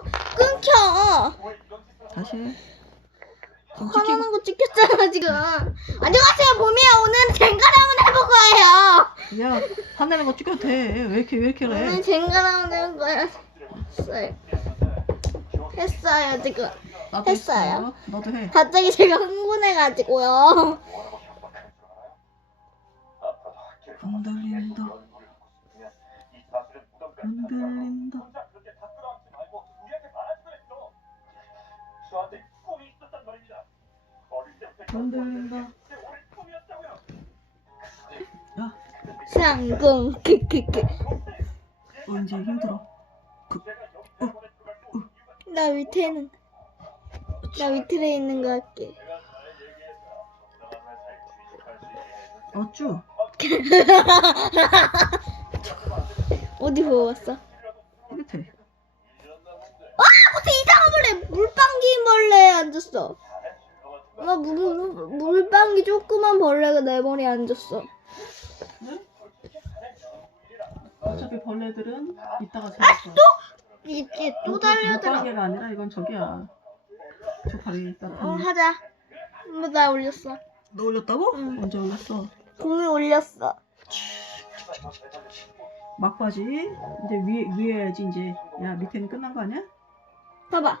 끊겨. 다시 해. 좀 찍히고 화나는 거 찍혔잖아 지금. 안녕하세요 봄이야 오늘 젠가랑은 해볼 거예요. 야 화내는 거 찍어도 돼 왜 이렇게 왜 이렇게 오늘 그래 젠가랑은 해볼 거예요. 했어요. 했어요 지금. 나도 했어요. 했어. 너도 해 갑자기 제가 흥분해가지고요. 흔들린다 흔들 야 상궁 크크크. 어, 이제 힘들어 그, 나 밑에는 나 밑에 있는 거 할게. 어쭈 어디 보고 왔어? 밑에 아, 무슨 이상한 벌레! 물방기 벌레에 앉았어. 나 물, 물, 물방기 조그만 벌레가 내 머리에 앉았어. 응? 어차피 벌레들은 이따가 잡을 거야 이게 또 달려들어. 물방개가 아니라 이건 저기야 저 발이 있다 어, 하자. 한번 나 올렸어. 너 올렸다고? 응. 언제 올렸어? 공이 올렸어. 막바지 이제 위에 위에 해야지 이제 야 밑에는 끝난 거 아니야? 봐봐.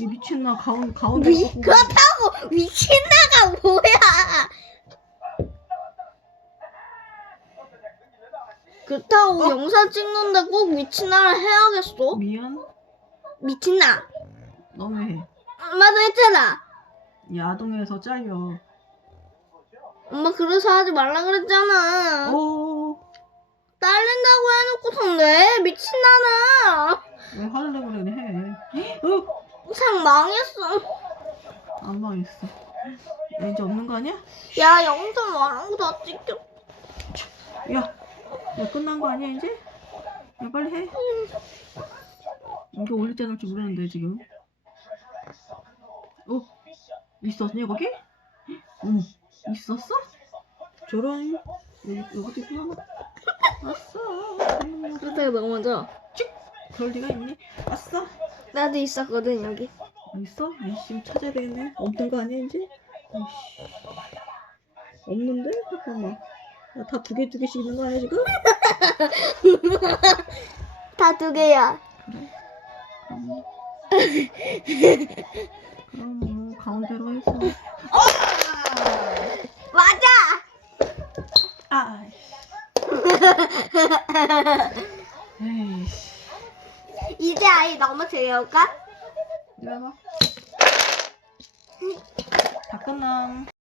이 미친나 가운 가운데 위, 그렇다고 미친나가 뭐야? 그렇다고 영상 찍는데 꼭 미친나를 해야겠어? 미안 미친나. 너무해 엄마도 했잖아. 야동에서 잘려 엄마 그래서 하지 말라 그랬잖아. 오 딸린다고 해놓고선 왜 미친나나? 왜 화를 내고 그러네 해. 어? 상 망했어. 안 망했어. 야, 이제 없는 거 아니야? 야 영상 말한 거다 찍혀. 야, 야 끝난 거 아니야 이제? 야 빨리 해. 이거 올릴 때 할줄 모르는데 지금. 어? 있었니 거기? 응. 있었어? 저런 여기도 있구나. 아싸. 그렇다고 넘어져. 그럴 리가 있니? 아싸. 나도 있었거든 여기. 있어? 아이씨 지금 찾아야 되겠네. 없는 거 아니야 이제? 아이씨. 없는데? 잠깐만. 다 두 개 두 개씩 있는 거 아니야 지금? 다 두 개야. 그럼 그럼 뭐 가운데로 해서. 맞아. 아. 이제 아이 넘어뜨려올까? 이리 와봐. 다 끝남.